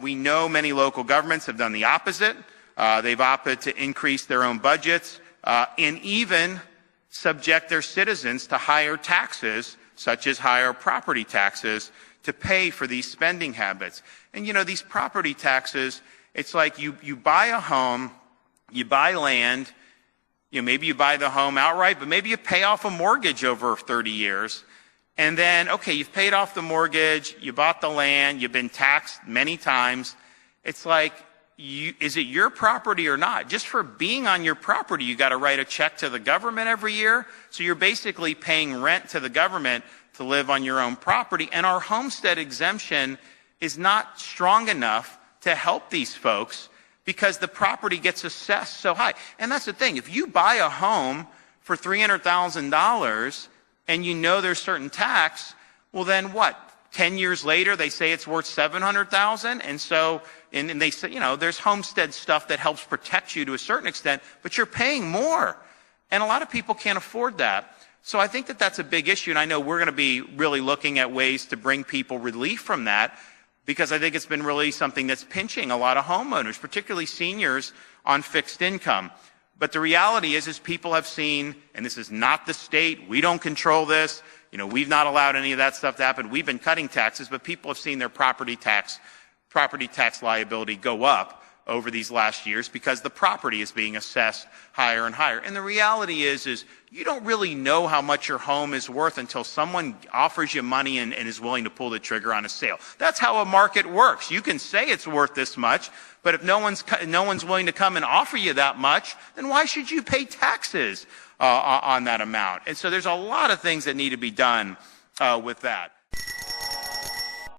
We know many local governments have done the opposite. They've opted to increase their own budgets and even subject their citizens to higher taxes, such as higher property taxes, to pay for these spending habits. And you know, these property taxes, it's like you buy a home, you buy land, you know, maybe you buy the home outright, but maybe you pay off a mortgage over 30 years. And then, okay, you've paid off the mortgage, you bought the land, you've been taxed many times. It's like, is it your property or not? Just for being on your property, you got to write a check to the government every year. So you're basically paying rent to the government to live on your own property. And our homestead exemption is not strong enough to help these folks because the property gets assessed so high. And that's the thing. If you buy a home for $300,000 and you know there's certain tax, well then what? 10 years later, they say it's worth $700,000, and so, and they say, you know, there's homestead stuff that helps protect you to a certain extent, but you're paying more, and a lot of people can't afford that. So I think that that's a big issue, and I know we're going to be really looking at ways to bring people relief from that, because I think it's been really something that's pinching a lot of homeowners, particularly seniors on fixed income. But the reality is people have seen, and this is not the state, we don't control this, you know, we've not allowed any of that stuff to happen. We've been cutting taxes, but people have seen their property tax liability go up over these last years because the property is being assessed higher and higher. And the reality is you don't really know how much your home is worth until someone offers you money and is willing to pull the trigger on a sale. That's how a market works. You can say it's worth this much, but if no one's willing to come and offer you that much, then why should you pay taxes on that amount? And so there's a lot of things that need to be done with that.